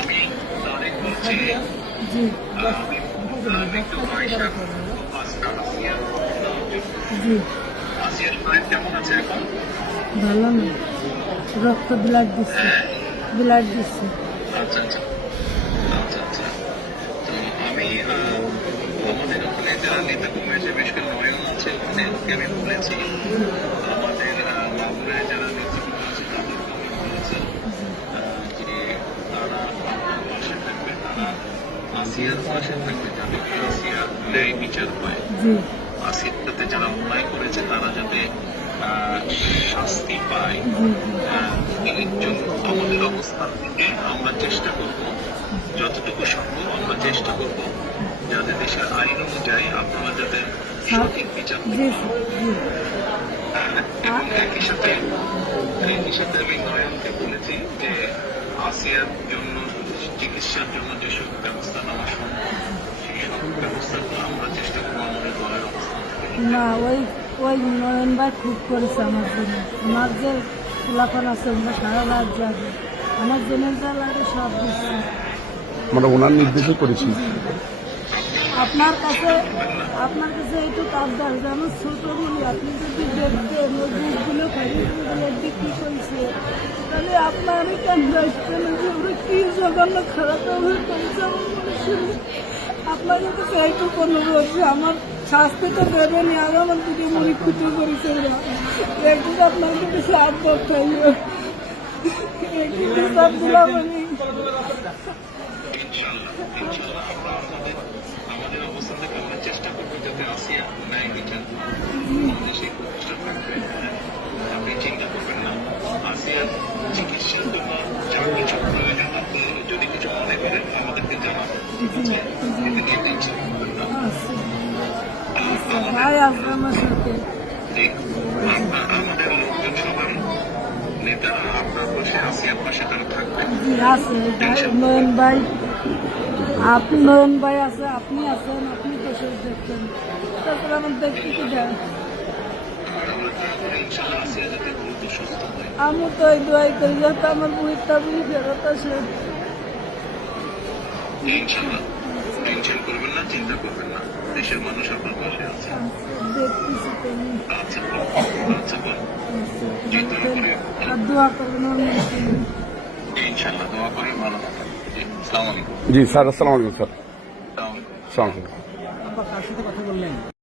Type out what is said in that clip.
আমি তারেক বলছি। জি জি আসিয়ার শরীর কেমন আছে এখন? ভালো না, রক্ত ব্লাড দিচ্ছে, ব্লাড দিচ্ছে। আচ্ছা আচ্ছা আচ্ছা আচ্ছা। তো আমি আমাদের ওখানে যারা নেতা কর্মী আছে, বিশেষ করে নয়ন আছে, ওখানে ওকে আমি বলেছি। আমাদের মাগুরায় যারা নেতৃত্ব আছে তাদেরকে আমি বলেছি যে তারা আমার পাশে থাকবে, তারা আসিয়ার পাশে থাকবে, যাতে আসিয়ার ন্যায় বিচার হয়। জি আসিয়ার সাথে যারা অন্যায় করেছে তারা যাতে শাস্তি পায়। জি এর জন্য আমাদের অবস্থান থেকে আমরা চেষ্টা করব, যতটুকু সম্ভব আমরা চেষ্টা করব যাতে দেশের আইন অনুযায়ী আপনারা যাতে সঠিক বিচার জি পান। জি এবং একই সাথে আমি নয়নকে বলেছি যে আসিয়ার জন্য চিকিৎসার জন্য যেসব ব্যবস্থা নেওয়া সম্ভব সেই সব ব্যবস্থাগুলো আমরা চেষ্টা করবো আমাদের দলের অবস্থান থেকে। না, ওই ওই নয়ন ভাই খুব করেছে আমার জন্য। আমার যে খোলাফান আছে আমরা সারা রাত যাবে, আমার জনের যা লাগে সব দিচ্ছে। আমরা ওনার নির্দেশে করেছি। আপনার কাছে এইটুকু আবদার, যেমন ছোট বলি আপনি যদি দেখতেন ওই বুকগুলো খাইয়ে বিক্রি করছে, তাহলে আপনার আমি কেন যাচ্ছেন যে ওরা কি জঘন্য খারাপ ব্যবহার করেছে আমার মানুষের। আপনার কাছে এইটুকু অনুরোধ যে আমার শাস্তি তো দেবেনি, আর আমার দিকে মনে ক্ষতি করেছে ওরা, একটু আপনার কাছে আবদার চাইবে, একটু হিসাব দিলাম আমি। ইনশাআল্লাহ আমরা আমাদের অবস্থান থেকে আমরা চেষ্টা করবো যাতে আসিয়া ন্যায় বিচার সেই প্রতিষ্ঠা থাকবে। আপনি চিন্তা করবেন না, আসিয়ার চিকিৎসার জন্য যা কিছু প্রয়োজন আপনি যদি কিছু মনে করেন আমাদেরকে জানাবেন। এতে নিয়ে টেনশন করবেন না। ভাই আসবে আমার সাথে। আমাদের লোকজন সবাই নেতারা আপনার পাশে আসিয়ার পাশে তারা থাকবে। জি আছে নয়ন ভাই, আপনি নয়ন ভাই আছে, আপনি আছেন, আপনি তো সব দেখছেন, তারপরে আমার দেখতে কি দেয়। ইনশাআল্লাহ আসিয়া যাতে দ্রুত সুস্থ হয়। আমি তো এই দোয়াই করি যাতে আমার বুড়িটা বুড়ি ফেরত আসে। ইনশাআল্লাহ টেনশন করবেন না, চিন্তা করবেন না, দেশের মানুষ আপনার পাশে আছে। দেখতেছি তুমি, আচ্ছা আচ্ছা বল। আর দোয়া করবেন আমার মনে। ইনশাআল্লাহ দোয়া করি ভালো থাকবেন। জি আসসালামু আলাইকুম। জি স্যার, আসসালামু আলাইকুম স্যার। আসসালামু আলাইকুম। আসসালামু আলাইকুম। আব্বা কার সাথে কথা বললেন?